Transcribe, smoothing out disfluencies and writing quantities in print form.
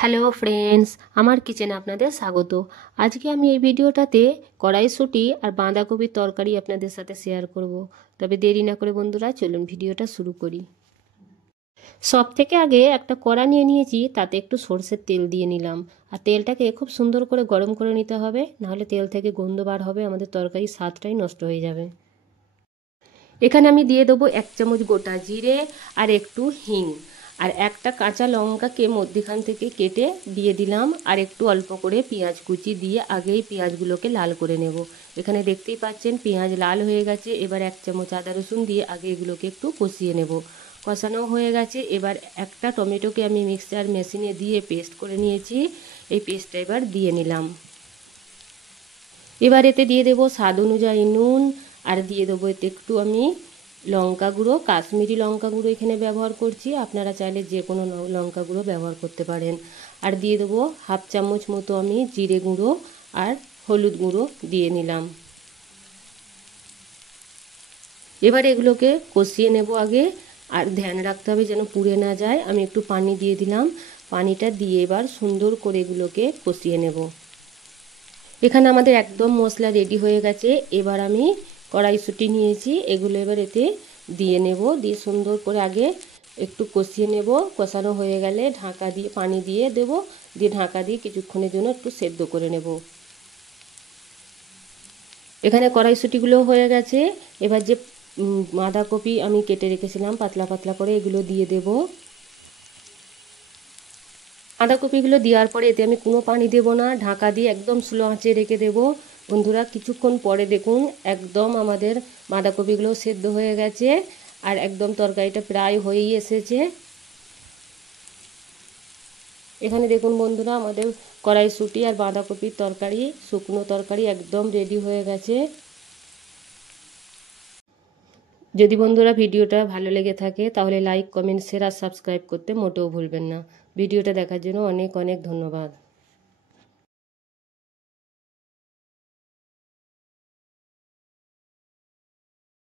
Hello friends, আমার কিচেনে আপনাদের স্বাগত। আজকে আমি এই ভিডিওটাতে কড়াইশুঁটি আর বাঁধাকপির তরকারি আপনাদের সাথে শেয়ার করব। তবে দেরি না করে বন্ধুরা চলুন ভিডিওটা শুরু করি। সব থেকে আগে একটা কড়া নিয়ে নিয়েছি, তাতে একটু সরষের তেল দিয়ে নিলাম। আর তেলটাকে খুব সুন্দর করে গরম করে নিতে হবে, নাহলে তেল থেকে গন্ধ বার হবে, আমাদের তরকারির স্বাদটাই নষ্ট হয়ে যাবে। এখানে আমি দিয়ে দেবো 1 চামচ গোটা জিরে আর একটু হিং, আর একটা কাঁচা লঙ্কাকে মধ্যখান থেকে কেটে দিয়ে দিলাম, আর একটু অল্প করে পেঁয়াজ কুচি দিয়ে আগেই পেঁয়াজগুলোকে লাল করে নেব। এখানে দেখতেই পাচ্ছেন পেঁয়াজ লাল হয়ে গেছে। এবার 1 চামচ আদা রসুন দিয়ে আগে এগুলোকে একটু কষিয়ে নেব। কষানো হয়ে গেছে। এবার একটা টমেটোকে আমি মিক্সচার মেশিনে দিয়ে পেস্ট করে নিয়েছি, এই পেস্টটা এবার দিয়ে নিলাম। এবার এতে দিয়ে দেবো স্বাদ অনুযায়ী নুন, আর দিয়ে দেবো এতে একটু আমি লঙ্কা গুঁড়ো, কাশ্মীরি লঙ্কা গুঁড়ো এখানে ব্যবহার করছি, আপনারা চাইলে যে কোনো লঙ্কা গুঁড়ো ব্যবহার করতে পারেন। আর দিয়ে দেবো 1/2 চামচ মতো আমি জিরে গুঁড়ো আর হলুদ গুঁড়ো দিয়ে নিলাম। এবার এগুলোকে কষিয়ে নেব আগে, আর ধ্যান রাখতে হবে যেন পুড়ে না যায়। আমি একটু পানি দিয়ে দিলাম, পানিটা দিয়ে এবার সুন্দর করে এগুলোকে কষিয়ে নেব। এখানে আমাদের একদম মশলা রেডি হয়ে গেছে। এবার আমি কড়াইশুঁটি নিয়েছি, এগুলো এবার এতে দিয়ে নেব, দিয়ে সুন্দর করে আগে একটু কষিয়ে নেব। কষানো হয়ে গেলে ঢাকা দিয়ে পানি দিয়ে দেব, দিয়ে ঢাকা দিয়ে কিছুক্ষণের জন্য একটু সেদ্ধ করে নেব। এখানে কড়াইশুঁটিগুলো হয়ে গেছে। এবার যে বাঁধাকপি আমি কেটে রেখেছিলাম পাতলা পাতলা করে, এগুলো দিয়ে দেব। বাঁধাকপিগুলো দেওয়ার পরে এতে আমি কোনো পানি দেব না, ঢাকা দিয়ে একদম স্লো আঁচে রেখে দেব। বন্ধুরা কিছুক্ষণ পরে দেখুন একদম আমাদের বাঁধাকপিগুলো সেদ্ধ হয়ে গেছে, আর একদম তরকারিটা প্রায় হয়েই এসেছে। এখানে দেখুন বন্ধুরা আমাদের কড়াইশুঁটি আর বাঁধাকপির তরকারি, শুকনো তরকারি একদম রেডি হয়ে গেছে। যদি বন্ধুরা ভিডিওটা ভালো লেগে থাকে তাহলে লাইক, কমেন্ট, শেয়ার আর সাবস্ক্রাইব করতে মোটেও ভুলবেন না। ভিডিওটা দেখার জন্য অনেক অনেক ধন্যবাদ।